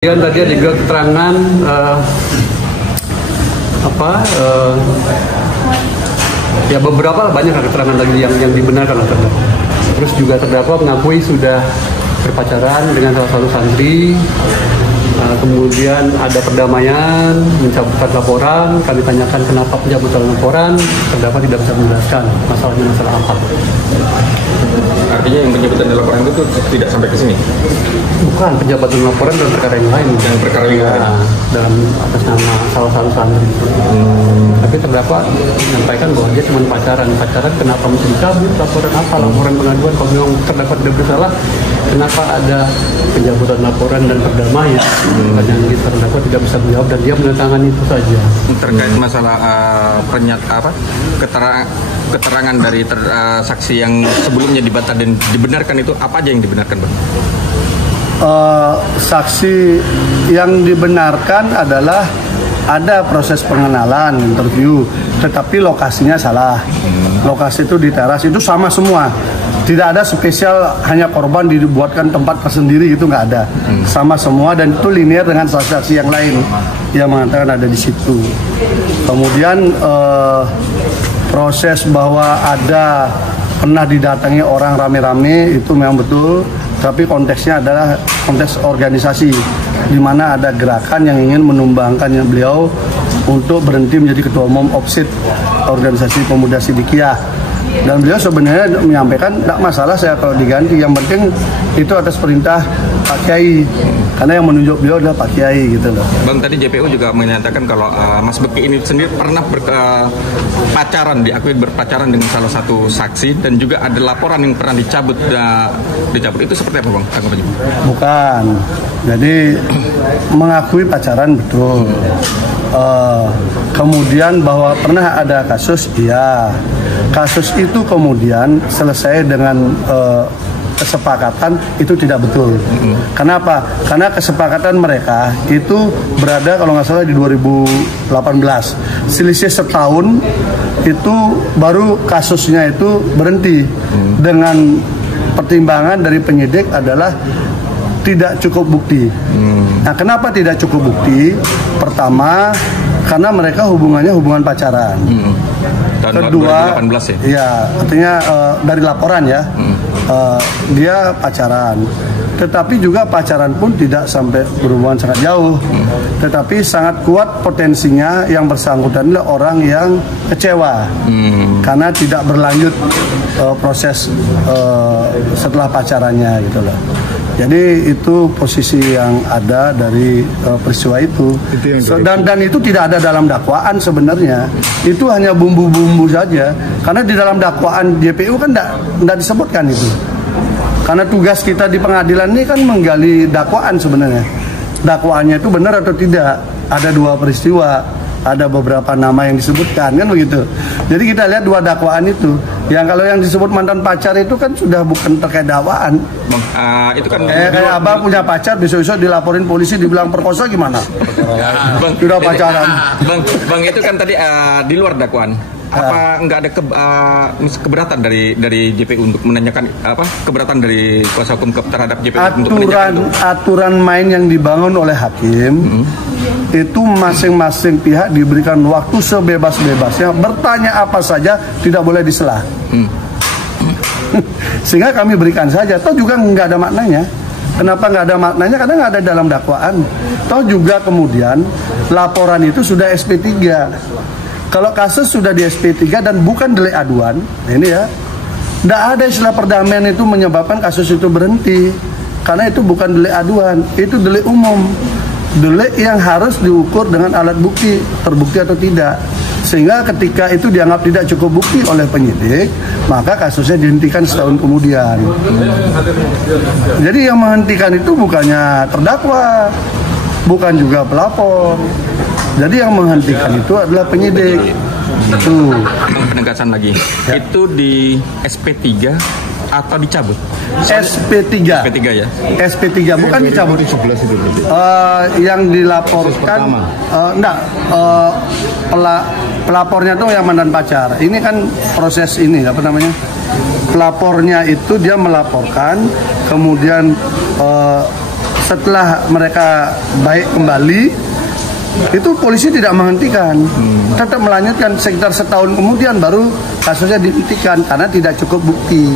Tadi ada juga keterangan ya beberapa banyak keterangan lagi yang dibenarkan terdakwa. Terus juga terdakwa mengakui sudah berpacaran dengan salah satu santri. Kemudian ada perdamaian, mencabutkan laporan. Kami tanyakan kenapa pencabutan laporan, terdakwa tidak bisa menjelaskan masalahnya masalah apa. Artinya yang pencabutan laporan itu tidak sampai ke sini? Bukan, pencabutan laporan dalam perkara yang lain. Dan perkara yang lain? Dalam atas nama salah satu santri. Tapi terdakwa menyampaikan bahwa dia cuma pacaran. Pacaran kenapa mesti dicabut? Laporan apa? Laporan pengaduan. Kalau memang terdakwa tidak bersalah, kenapa ada pencabutan laporan dan perdamaian? Yang terdakwa tidak bisa menjawab dan dia menandatangani itu saja. Terkait masalah keterangan dari saksi yang sebelumnya dibantah dan dibenarkan itu apa aja yang dibenarkan, Bang? Saksi yang dibenarkan adalah ada proses pengenalan, interview, tetapi lokasinya salah. Lokasi itu di teras, itu sama semua. Tidak ada spesial hanya korban dibuatkan tempat tersendiri, itu nggak ada. Sama semua dan itu linear dengan saksi-saksi yang lain yang mengatakan ada di situ. Kemudian proses bahwa ada pernah didatangi orang rame-rame itu memang betul, tapi konteksnya adalah konteks organisasi di mana ada gerakan yang ingin menumbangkan beliau untuk berhenti menjadi ketua umum OPSID, Organisasi Pemuda Sidikiyah. Dan beliau sebenarnya menyampaikan tidak masalah saya kalau diganti, yang penting itu atas perintah Pak Kiai, karena yang menunjuk beliau adalah Pak Kiai gitu loh. Bang, tadi JPU juga menyatakan kalau Mas Beki ini sendiri pernah diakui berpacaran dengan salah satu saksi dan juga ada laporan yang pernah dicabut. Itu seperti apa, Bang? Tanggapannya? Bukan, jadi mengakui pacaran betul. Kemudian bahwa pernah ada kasus, iya. Kasus itu kemudian selesai dengan kesepakatan, itu tidak betul. Kenapa? Karena kesepakatan mereka itu berada kalau nggak salah di 2018. Selisih setahun itu baru kasusnya itu berhenti. Dengan pertimbangan dari penyidik adalah tidak cukup bukti. Nah, kenapa tidak cukup bukti? Pertama, karena mereka hubungannya hubungan pacaran. Kedua, 2018 ya? Iya, artinya dari laporan ya, dia pacaran. Tetapi juga pacaran pun tidak sampai berhubungan sangat jauh. Tetapi sangat kuat potensinya yang bersangkutan adalah orang yang kecewa karena tidak berlanjut proses setelah pacarannya gitu loh. Jadi itu posisi yang ada dari peristiwa itu. Dan itu tidak ada dalam dakwaan sebenarnya. Itu hanya bumbu-bumbu saja. Karena di dalam dakwaan JPU kan tidak disebutkan itu. Karena tugas kita di pengadilan ini kan menggali dakwaan sebenarnya. Dakwaannya itu benar atau tidak. Ada dua peristiwa, ada beberapa nama yang disebutkan, kan begitu. Jadi kita lihat dua dakwaan itu. Yang kalau yang disebut mantan pacar itu kan sudah bukan terkait dakwaan. Bang, itu kan kayak abang punya pacar, besok-besok dilaporin polisi, dibilang perkosa gimana? Bang, sudah pacaran. Bang, itu kan tadi di luar dakwaan. Apa nggak ada keberatan dari JPU untuk menanyakan keberatan dari kuasa hukum terhadap JPU untuk menanyakan itu? Aturan main yang dibangun oleh hakim itu masing-masing pihak diberikan waktu sebebas-bebasnya bertanya apa saja, tidak boleh disela. Sehingga kami berikan saja. Toh juga nggak ada maknanya. Kenapa nggak ada maknanya? Karena nggak ada dalam dakwaan. Toh juga kemudian laporan itu sudah SP3. Kalau kasus sudah di SP3 dan bukan delik aduan, ini ya, tidak ada istilah perdamaian itu menyebabkan kasus itu berhenti. Karena itu bukan delik aduan, itu delik umum. Delik yang harus diukur dengan alat bukti, terbukti atau tidak. Sehingga ketika itu dianggap tidak cukup bukti oleh penyidik, maka kasusnya dihentikan setahun kemudian. Jadi yang menghentikan itu bukannya terdakwa, bukan juga pelapor. Jadi yang menghentikan itu adalah penyidik. Itu penegasan lagi. Ya. Itu di SP3 atau dicabut? SP3 ya? SP3 bukan dicabut. Yang dilaporkan pelapornya tuh yang mantan pacar. Ini kan proses ini apa namanya? Pelapornya itu dia melaporkan, kemudian setelah mereka baik kembali, itu polisi tidak menghentikan, tetap melanjutkan. Sekitar setahun kemudian baru kasusnya dihentikan karena tidak cukup bukti.